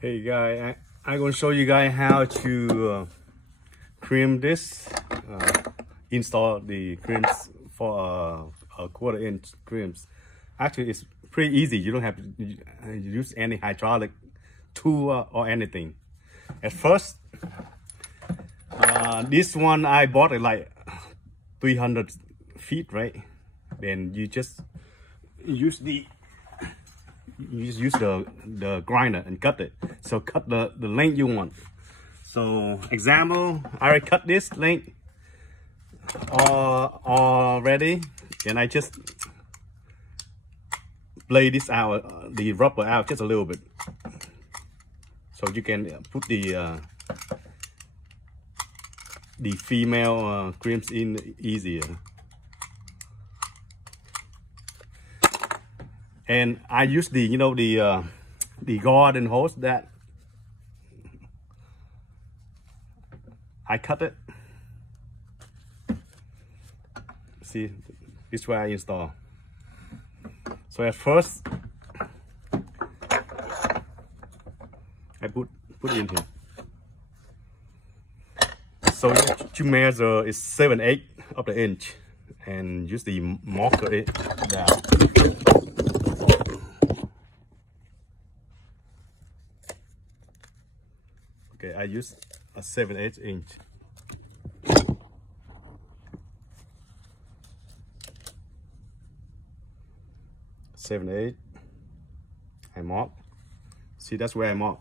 Hey guys, I'm going to show you guys how to crimp this, install the crimps for a 1/4 inch crimps. Actually, it's pretty easy. You don't have to use any hydraulic tool or anything. At first, this one I bought it like 300 feet, right? Then you just use the grinder and cut it. So cut the length you want. So example, I already cut this length already, and I just play this out, the rubber out just a little bit, so you can put the female crimps in easier. And I use the garden hose that I cut it. See, this way I install. So at first I put it in here. So you measure is 7/8 of the inch and use the marker it down. Okay, I use a 7/8 inch. I mark. See, that's where I mark.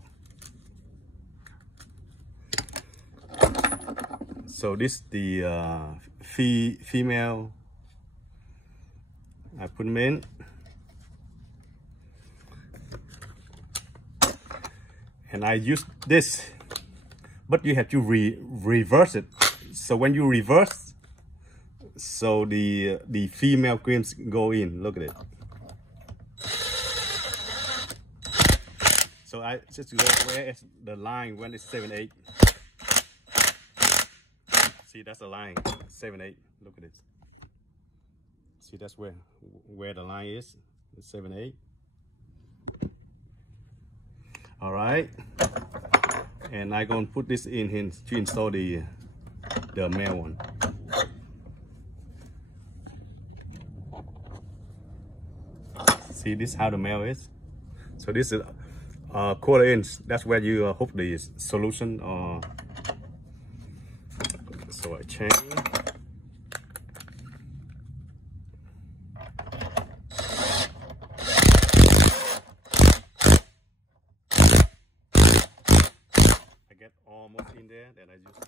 So this the female. I put them in. And I use this, but you have to reverse it. So when you reverse, so the female crimps go in. Look at it. So I just go where is the line when it's 7/8. See, that's the line 7/8. Look at it. See, that's where the line is. It's 7/8. All right, and I'm gonna put this in here to install the male one. See, this is how the male is. So this is 1/4 inch. That's where you hook the solution. So I change. Get almost in there, then I just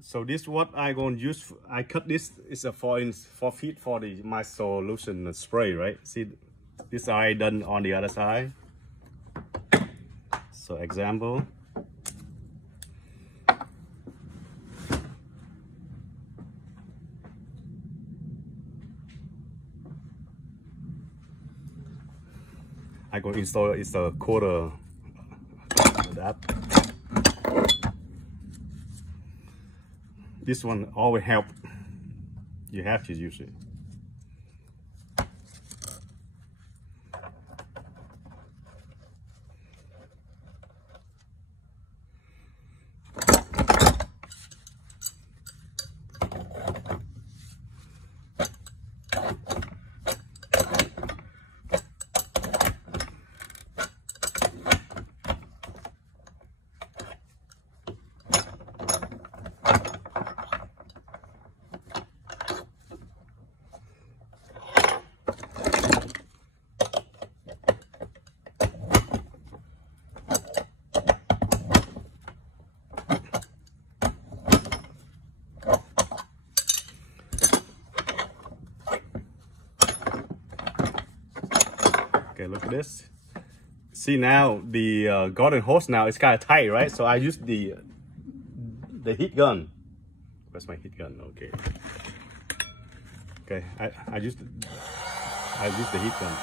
so this what I gonna use. I cut this is a 4 feet for my solution spray, right? See, this I done on the other side. So example, I gonna install it's a 1/4 of that. This one always help. You have to use it. Okay, look at this. See, now the garden hose now it's kind of tight, right? So I use the heat gun. Where's my heat gun? Okay. I use the heat gun.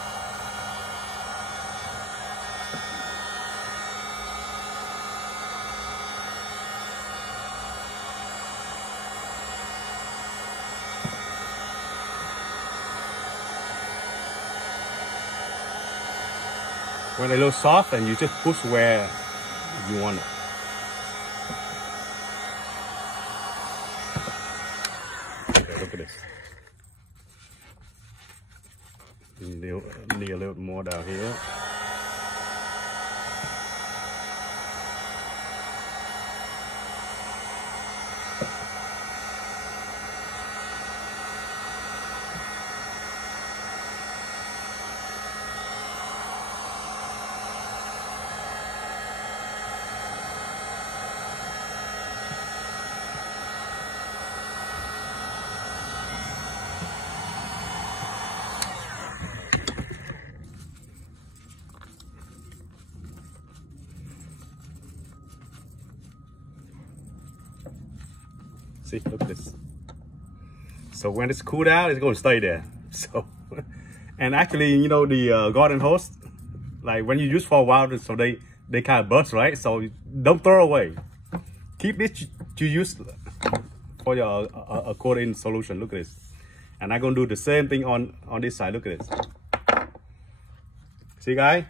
When a little soft, and you just push where you want it. Okay, look at this. Need a little more down here. See, look at this. So when it's cooled out, it's going to stay there. So, and actually, you know, the garden hose, like when you use for a while, so they kind of bust, right? So don't throw away. Keep this to use for your a quarter-inch solution. Look at this. And I'm going to do the same thing on this side. Look at this. See, guys?